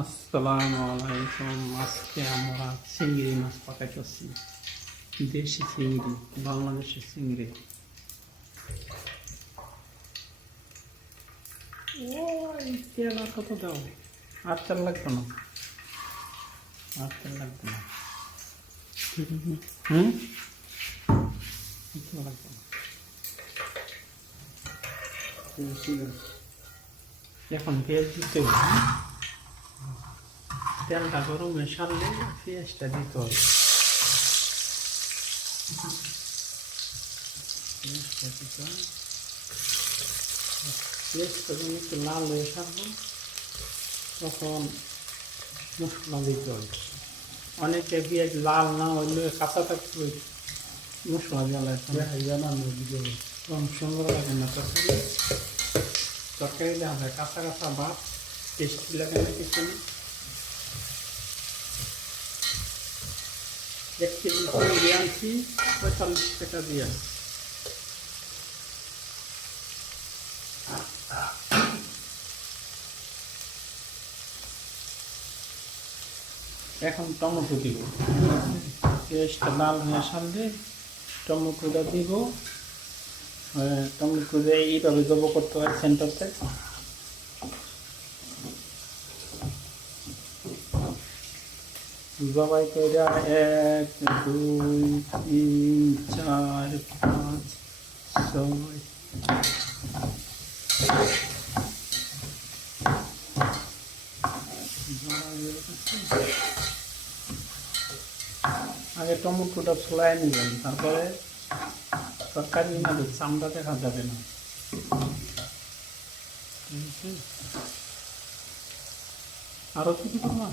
আসসালামু আলাইকুম। আজকে আমরা চিংড়ি মাছ পাকাইতেছি। দেশি চিংড়ি, বাংলাদেশের চিংড়ি। ওই তেল আর কত দাও? আর তেল লাগবে না, আর তেল লাগবে না। হুম, তেল লাগবে না। এখন পেঁয়াজ দিতে হবে। তেলটা গরমে সারলে পেঁয়াজটা দিতে হবে। পেঁয়াজটা যখন একটু লাল হয়ে সারবো তখন মশলা দিতে হবে। অনেকে পেঁয়াজ লাল না হইলে কাঁচা থাকতে মশলা জ্বালায় কম সুন্দর লাগে না। তরকারি দেওয়া হয় কাঁচা কাঁচা ভাত, টেস্টি লাগে না কিছু। 1 কেজি চিংড়ি আনছি, 45 টাকা দিয়ে। এখন টমেটো দিব। পেঁয়াজটা লাল হয়ে সারলে টমেটোটা দিব। টমেটো দিয়ে এইভাবে জব করতে হয় সেন্টারতে। জবাই করে 1 2 3 4 5 6 আগে টমেটোটা ছোলাই নেবেন, তারপরে তরকারি নেবেন, চামড়া দেখা যাবে না। আরো কিছু করবো,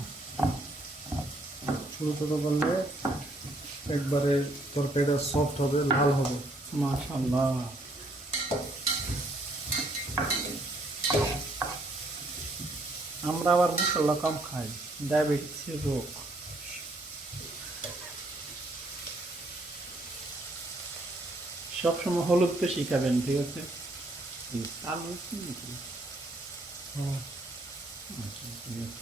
ছোটো ছোটো করলে একবারে তরকারিটা সফট হবে, লাল হবে। মাশাআল্লাহ। আমরা আবার মশলা কম খাই, ডায়াবেটিসের রোগ। সবসময় হলুদ বেশি খাবেন, ঠিক আছে? আলু নাকি? আচ্ছা, ঠিক আছে।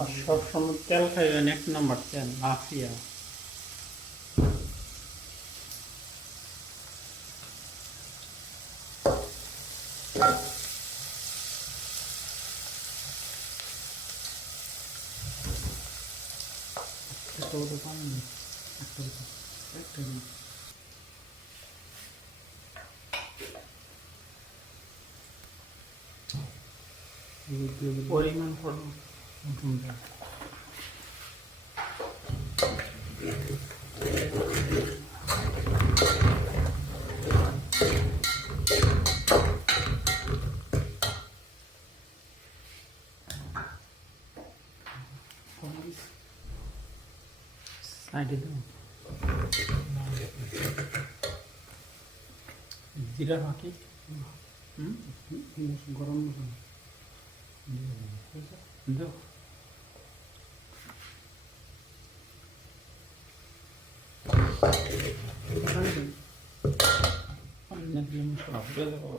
আর সবসময় তেল খাইবেন 1 নম্বর তেল, লাফিয়া। পরিমাণ পড়ো। সাইডে দাও। জিরা বাকি গরম মশলা দাও। মশলা ফুটে দেবো।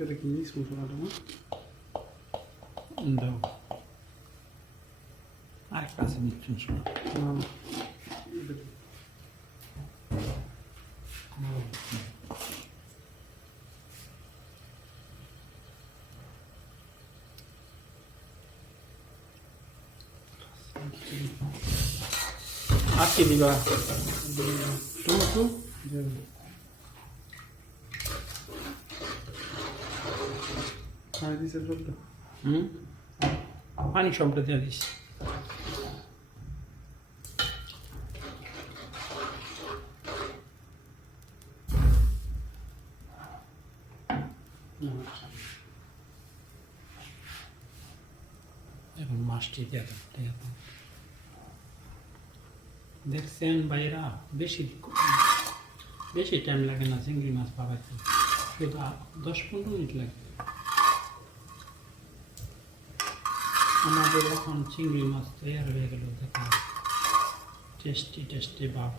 এটা কি মিক্স মশলাটা না? দাও। আর কাছে নিচ্ছেন শোনা। আর কি দিবা? টমেটো খাই দিছে জলটা। পানি সবটা দিয়ে দিস। এখন মাছটি দিয়ে রাখতে হবে। দেখছেন ভাইরা, বেশি টাইম লাগে না চিংড়ি মাছ পাকাইতে, শুধু 10-15 মিনিট লাগে। আমাদের এখন চিংড়ি মাছ তৈরি হয়ে গেল, দেখুন টেস্টি ভাব।